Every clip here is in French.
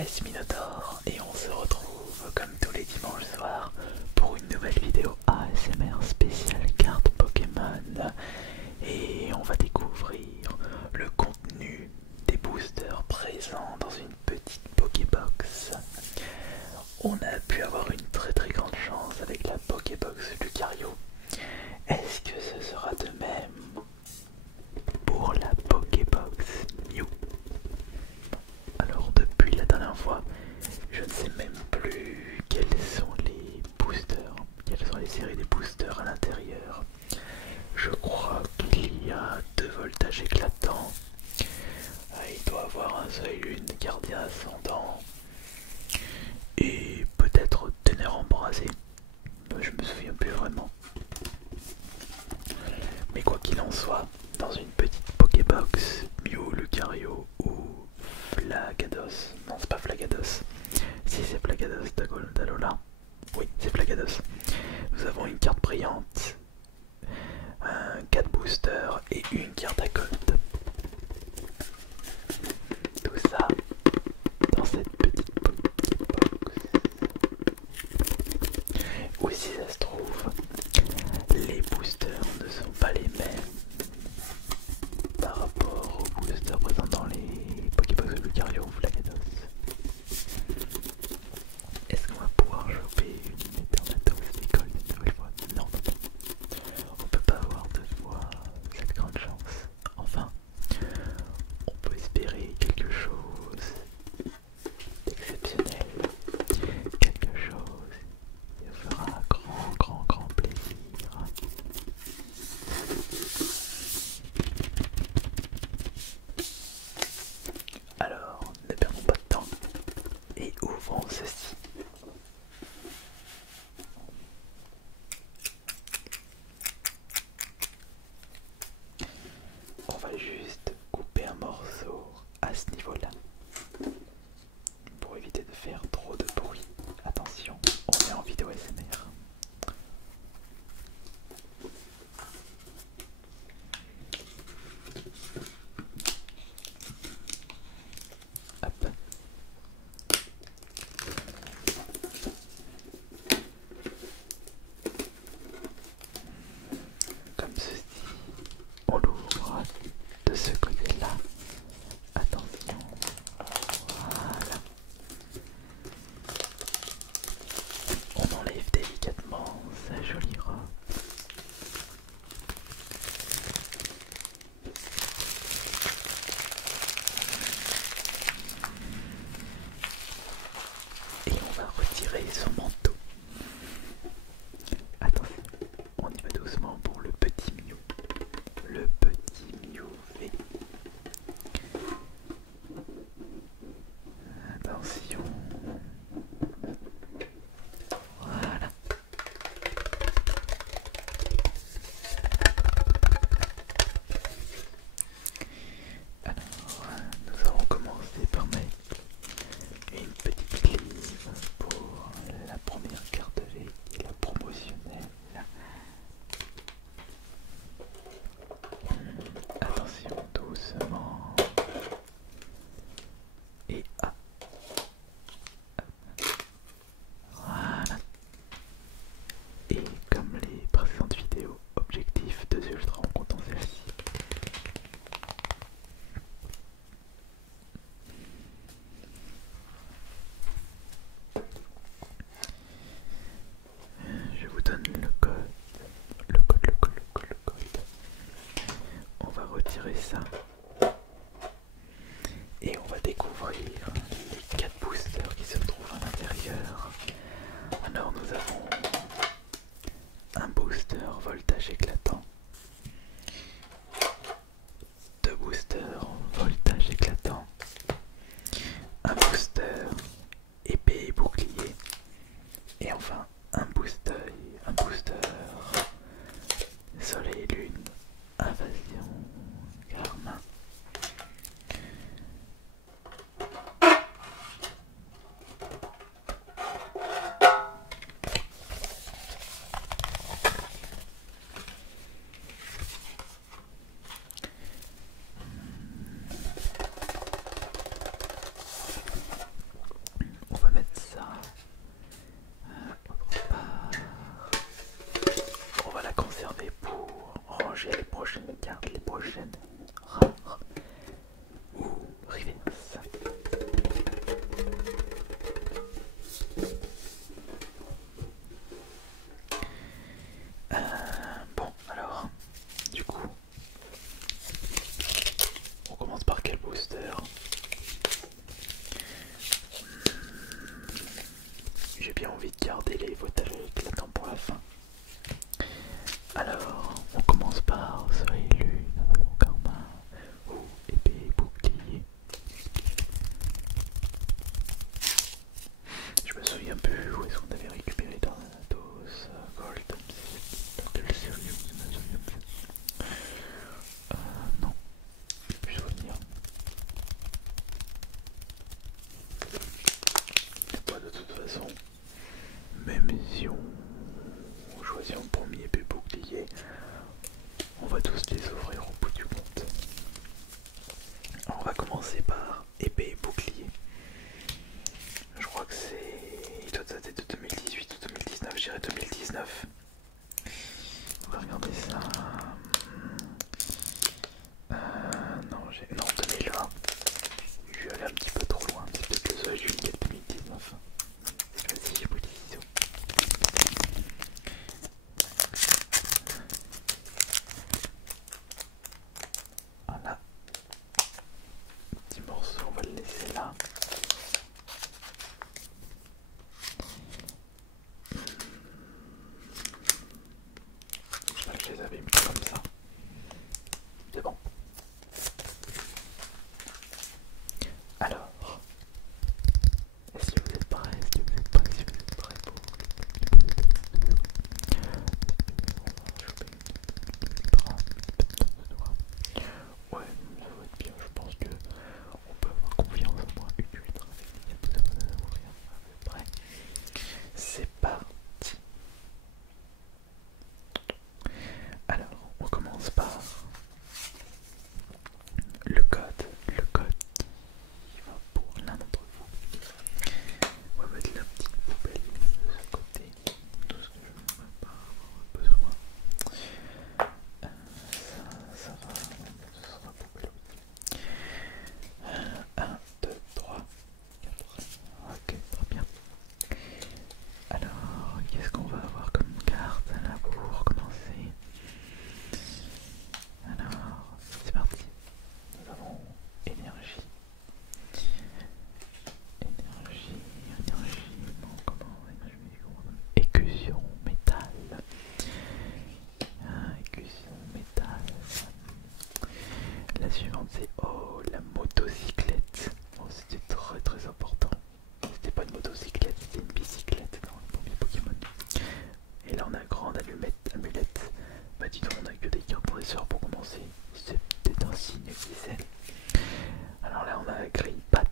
c'est Minotaur et on se retrouve comme tous les dimanches soirs pour une nouvelle vidéo ASMR spéciale carte Pokémon et on va découvrir le contenu des boosters présents dans une petite Pokébox. On a pu avoir une très grande chance avec la Pokébox Lucario. Est-ce que ce sera de même pour la Pokébox Mew? Alors depuis la dernière fois, je ne sais même plus quels sont les boosters, quelles sont les séries des boosters à l'intérieur. Je crois qu'il y a 2 voltages éclatants. Il doit avoir un seuil lune, gardien ascendant et peut-être ténèbres embrasé. Je me souviens plus vraiment. Mais quoi qu'il en soit, dans une petite Pokébox, Mew, Lucario ou Flagados. Non, c'est pas Flagados. Si, c'est Flagados d'Alola. Oui, c'est Flagados. Nous avons une carte brillante, 4 boosters et une carte à code. Tout ça dans cette petite Pokébox. Oui, si ça se trouve, les boosters ne sont pas les mêmes par rapport aux boosters présents dans les Pokébox de Lucario ou Flagados. Est-ce qu'on va pouvoir choper une Eternatus École une nouvelle fois? Non, on peut pas avoir 2 fois cette grande chance. Enfin, on peut espérer quelque chose d'exceptionnel, quelque chose qui nous fera grand plaisir. Alors, ne perdons pas de temps et ouvrons ceci. On va juste couper un morceau à ce niveau-là pour éviter de faire trop de bruit. Attention, on est en vidéo ASMR. Hop. Comme ceci, on l'ouvre de ce côté-là. Attention, voilà. On enlève délicatement sa jolie robe. Et on va retirer son manteau. Attention, on y va doucement pour le petit Mew. Le petit Mew V. Attention. Voilà. Alors, nous allons commencer par mettre une petite sleeve pour la première carte V qui est la promotionnelle. Attention, doucement. Et ah. Voilà. Et comme les précédentes vidéos, objectif 2 ultra en comptant celle-ci. Je vous donne le code. Le code. On va retirer ça. Et on va découvrir les 4 boosters qui se trouvent à l'intérieur. Alors nous avons un booster voltage éclatant, 2 boosters voltage éclatant, un booster épée et bouclier, et enfin un booster soleil et lune, invasion, karma. souviens plus où est-ce qu'on avait récupéré Thanatos, Gold, Calcerium, non, plus souvenir. Pas de toute façon, même si on choisit en premier épée bouclier, on va tous les ouvrir au bout du compte. On va commencer par épée et bouclier. Je crois que il doit dater de 2018 ou 2019, je dirais 2019. On va regarder ça. Non, 2020. Je suis allé un petit peu trop loin, c'est peut-être le seul juillet 2019. Vas-y, j'ai pris des ciseaux. Voilà. Petit morceau, on va le laisser là. Je les avais mis comme ça. C'est bon. Alors, est-ce que vous êtes prêts? Est-ce que vous êtes prêts? Si vous êtes prêts pour ouais, ça va être bien. Je pense que on peut avoir confiance en moi. Une ultra prêt. C'est parti. Alors, on commence par le code qui va pour l'un d'entre vous. On va mettre la petite poubelle de ce côté, tout ce que je ne vais pas avoir besoin. Ça va, ce sera poubelle aussi. 1, 2, 3, 4. Ok, très bien. Alors, qu'est-ce qu'on va avoir comme carte là pour commencer? Alors, c'est parti. Nous avons énergie. Non, comment écussion, métal. Écussion, métal. La suivante c'est la motocyclette. Oh, c'était très très important. C'était pas une motocyclette, c'était une bicyclette dans le premier Pokémon. Et là on a grande amulette. Bah dis donc, on a que des cartes dresseurs pour commencer. C'est peut-être un signe qui sait. Alors là on a grille patte.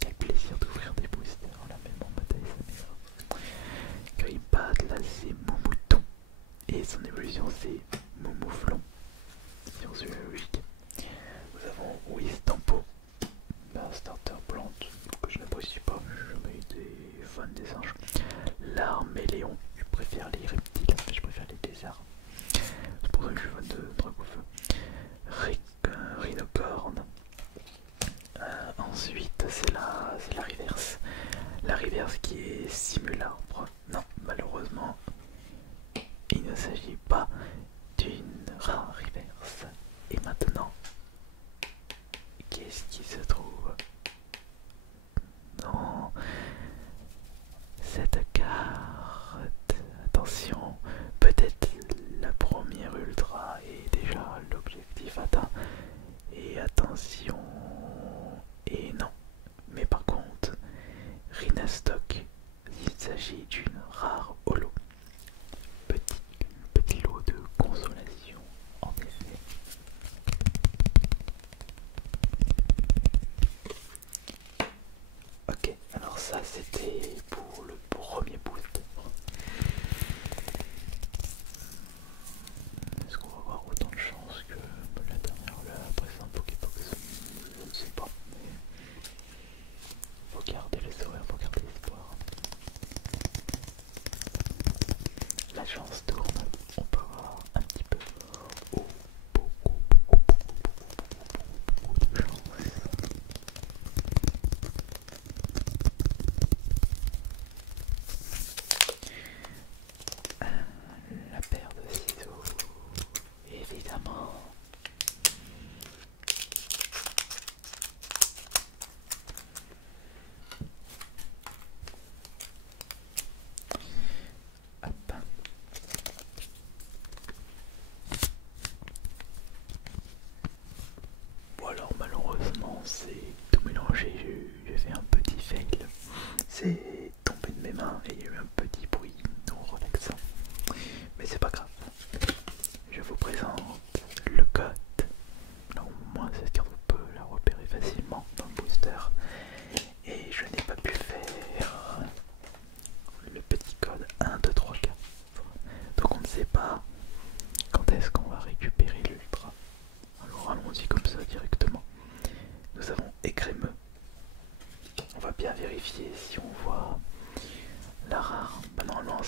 Quel plaisir d'ouvrir des boosters. Oh là, même en bataille ça m'énerve. Grille patte, là c'est Moumouton. Et son évolution c'est Moumouflon. Si on suit la logique. Nous avons Wistampo. Un starter plante que je n'apprécie pas. Je n'ai jamais été fan des singes. L'arméléon. Je préfère les reptiles. Je préfère les lézards. C'est pour ça que je suis fan de Dragofeu. Rhinocorne. Ensuite, c'est la reverse. La reverse qui est simulacre. Non, malheureusement, il ne s'agit pas d'une rare reverse. Et maintenant, qu'est-ce qui se trouve dans cette carte? Attention, peut-être la première ultra est déjà l'objectif atteint. Et attention, et non. Mais par contre, Rhinastock, il s'agit d'une rare holo. Petit lot de consolation, en effet. Ok, alors ça c'était pour le premier boost. Est-ce qu'on va avoir autant de chance que la dernière, la précédente Pokébox? Je ne sais pas, mais faut garder les sourires, faut garder l'espoir. La chance tourne, on peut avoir un petit peu beaucoup de chance. La paire de ciseaux, évidemment. Hop. Bon alors malheureusement c'est tout mélangé, j'ai fait un petit fail.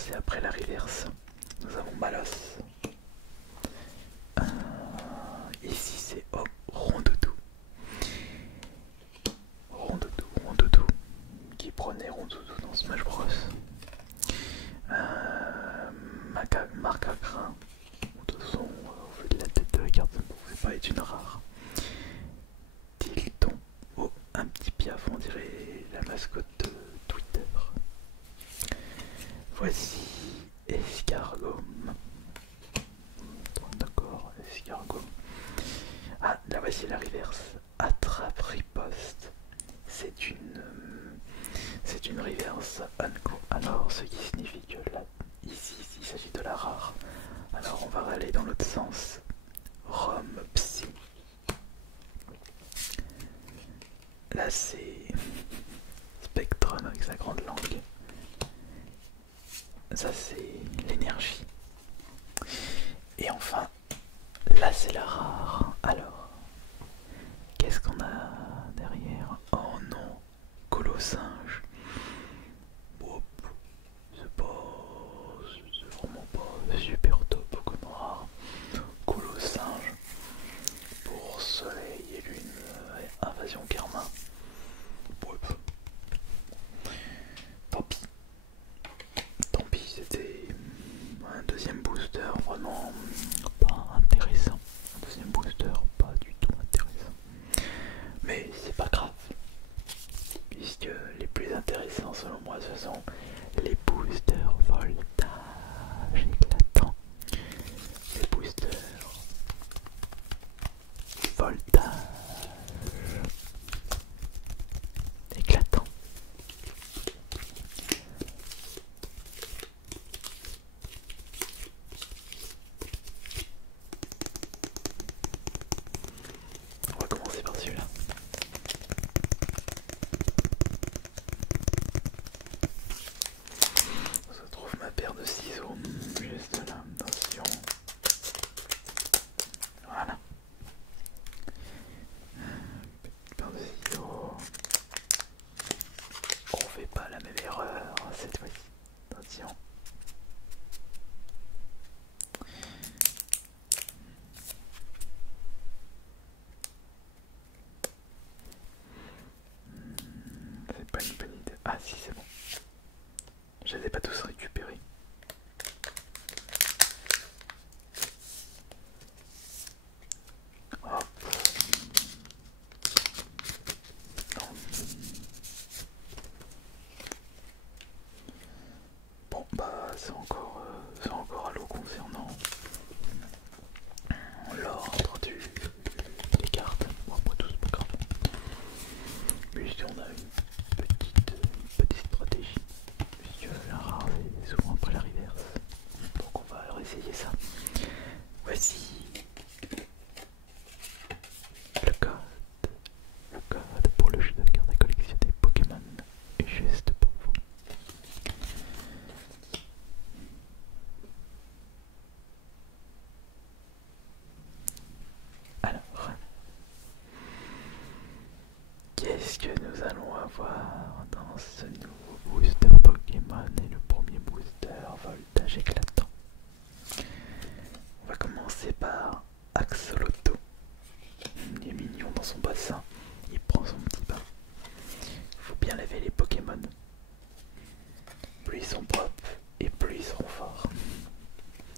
commencer après la reverse. Nous avons Malos. Ici c'est Rondoudou. Rondoudou, qui prenait Rondoudou dans Smash Bros. Marcagrin. De toute façon, au vu de la tête de la carte, ça ne pouvait pas être une rare. Tilton. Oh, un petit piaf, on dirait la mascotte de Twitter. Voici Escargot. D'accord, Escargot. Ah, là voici la reverse. Attrape riposte. C'est une reverse unco. Alors, ce qui signifie que là, ici, il s'agit de la rare. Alors, on va aller dans l'autre sens. Rome Psy. Là, c'est Spectrum avec sa grande langue. Ça, c'est l'énergie. Et enfin, là, c'est la rare. Alors, qu'est-ce qu'on a derrière? Oh non, Colossinge. Bon, c'est vraiment pas super top comme rare. Colossinge pour Soleil et Lune, Invasion Karma. Bon, tant pis, c'était un deuxième booster vraiment pas intéressant. Un deuxième booster pas du tout intéressant. Mais c'est pas grave, puisque les plus intéressants selon moi ce sont les boosters voltage éclatants. Les boosters voltage éclatants. On va commencer par celui-là. Je trouve ma paire de ciseaux juste là, attention. Voilà. Petite paire de ciseaux. On fait pas la même erreur cette fois-ci. Attention. C'est pas une bonne idée. Ah si, c'est bon. Je les ai pas tous récupérés. Hop. Non. Bon bah c'est encore à l'eau concernant l'ordre des cartes. Bon après tout c'est pas grave. Mais ici on a une petite stratégie. Puisque la rare est souvent après la reverse. Donc on va essayer ça. Voici le code. Le code pour le jeu de cartes à collectionner Pokémon est juste pour vous. Alors, qu'est-ce que nous allons avoir dans ce nouveau booster Pokémon et le premier booster voltage éclatant? On va commencer par Axolotl. Il est mignon dans son bassin, il prend son petit bain. Il faut bien laver les Pokémon. Plus ils sont propres et plus ils seront forts.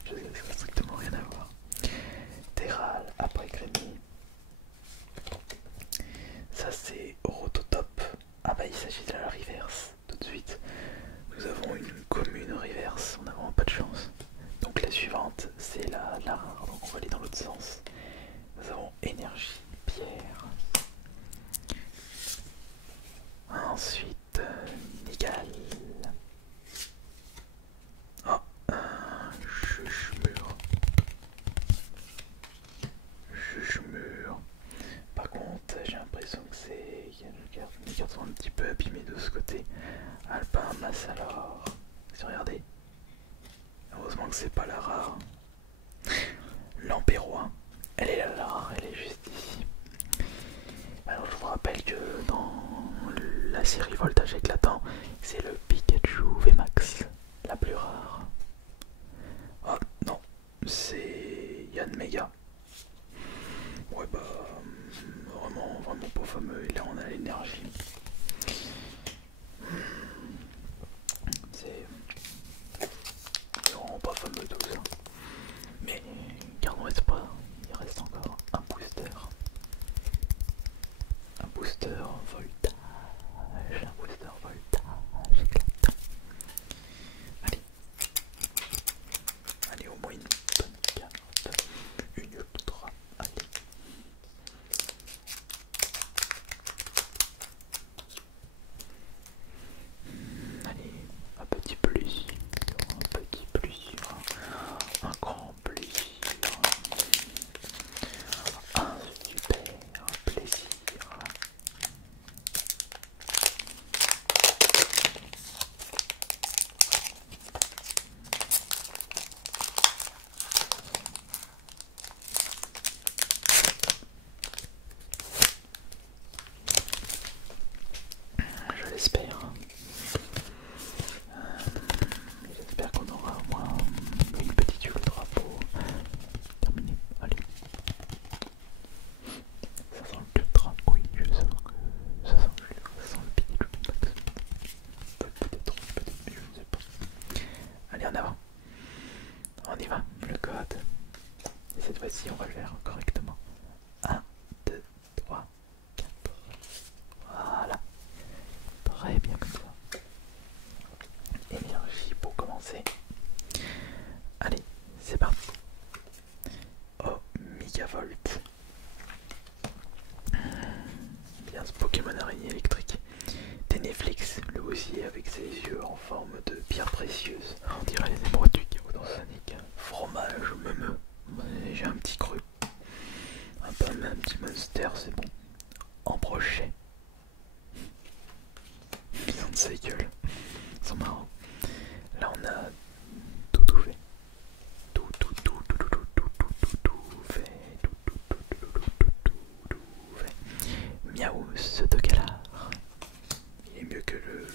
Je sais que ça n'a strictement rien à voir. Terral après Crémy. Ça c'est Rototop. Ah bah il s'agit de la reverse tout de suite. Nous avons une commune reverse, on n'a vraiment pas de chance. Donc la suivante c'est la rare, donc on va aller dans l'autre sens. Nous avons énergie, pierre. Ensuite Nigal. Oh, Chuchemur. Chuchemur. Par contre j'ai l'impression que les cartes sont un petit peu abîmées de ce côté. Alpin Massalor. Regardez. Heureusement que c'est pas la rare. Lampérois. Elle est là la rare, elle est juste ici. Alors je vous rappelle que dans la série Voltage éclatant, c'est le Pikachu VMAX, la plus rare. énergie. C'est vraiment pas fameux tout ça. Mais gardons espoir, il reste encore un booster. Un booster voltage. Un booster voltage éclatant. Allez. Allez, au moins une bonne carte. Une ultra. Allez. Allez, un petit plaisir, un grand plaisir, un super plaisir. Je l'espère. J'espère qu'on aura au moins une petite ultra pour terminer. Allez. Ça sent l'ultra. Oui, je sens que ça sent le petit max. Peut-être, mais je ne sais pas. Allez, en avant. On y va. Le code. Et cette fois-ci, on va le faire correctement. 1, 2, 3, 4. Voilà. Très bien comme ça. Énergie pour commencer. Allez, c'est parti. Oh, Megavolt. Bien ce Pokémon araignée électrique. Ténéflix, lui aussi avec ses yeux en forme de pierre précieuse. On dirait les émeraudes du chaos dans Sonic. Fromage, me. J'ai un petit cru. Un petit monster, c'est bon. En brochet. Bien de sa gueule. Ils sont marrants. Là on a tout fait. Tout fait. Tout fait. Miaous de Galar. Il est mieux que le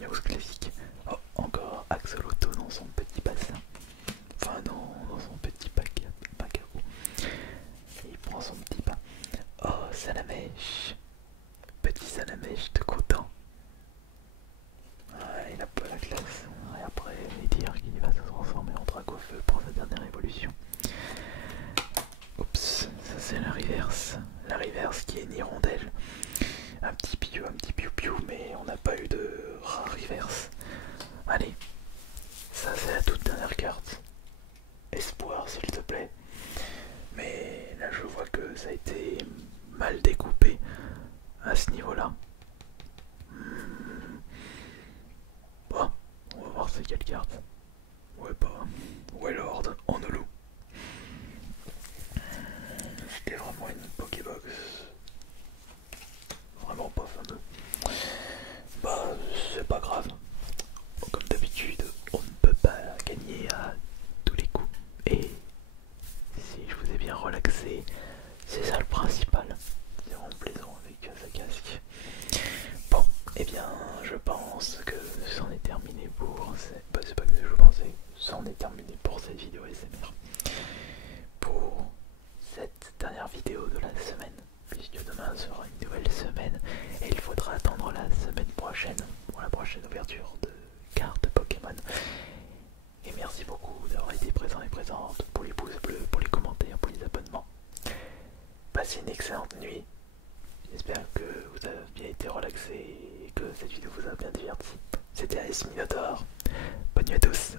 Miaous classique. Oh, encore Axolotl dans son petit bassin. Enfin, dans son petit pack à eau. Il prend son petit pain. Oh, Salamèche. Petit Salamèche de content. Ouais, il a pas la classe. Et après, dire qu'il va se transformer en Dracofeu pour sa dernière évolution. Oups, ça c'est la reverse. La reverse qui est une hirondelle. Un petit piou, mais on n'a pas eu de reverse. Allez, ça c'est la toute dernière carte. Espoir, s'il te plaît. Mais là, je vois que ça a été mal découpé à ce niveau-là. Bon, on va voir c'est quelle carte. Ouais, pas. Wailord en holo. C'était vraiment une Pokébox. Vraiment pas fameux. Bah, c'est pas grave. Comme d'habitude, on ne peut pas gagner à tous les coups. Et si je vous ai bien relaxé, c'est ça le principal. C'est vraiment plaisant avec sa casque. Bon, et eh bien, je pense que c'en est terminé pour. Bah, c'est pas que je pensais, c'en est terminé pour cette vidéo SMR. Pour cette dernière vidéo de la semaine, puisque demain sera une nouvelle semaine et il faudra attendre la semaine prochaine pour la prochaine ouverture de cartes Pokémon. Et merci beaucoup d'avoir été présent et présente, pour les pouces bleus, pour les commentaires, pour les abonnements. Passez une excellente nuit. J'espère que vous avez bien été relaxé et que cette vidéo vous a bien diverti. C'était AS Minotaur. Bonne nuit à tous.